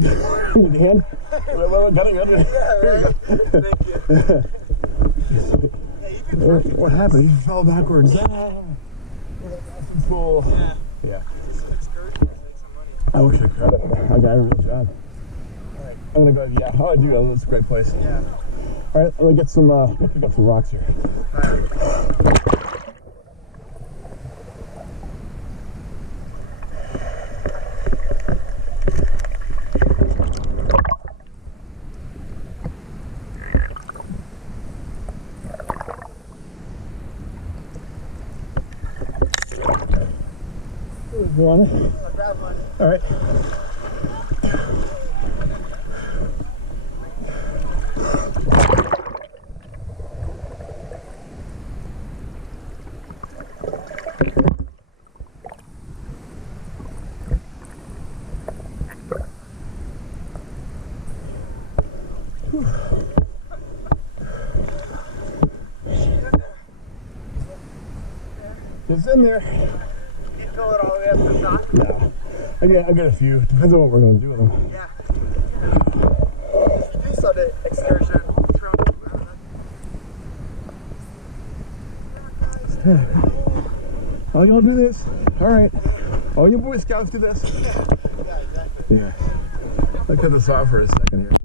Your hand? Well, got it. Yeah, right. Thank you. Yeah, you can What happened? You fell backwards. That's cool. Yeah. Yeah. Just an excursion to make some money. I wish I could. I got a real job. Alright. I'm gonna go. Yeah, oh, I do. It's a great place. Yeah. All right, let me get some. Pick up some rocks here. Alright. You want it? I'll grab one. All right. It's in there. You fill it all the way up to the top? No. I got a few. Depends on what we're gonna do with them. Yeah. Just do some excursion. Throw it around. Oh, you wanna do this? All right. All you Boy Scouts do this? Yeah, exactly. Yeah. I'll cut this off for a second.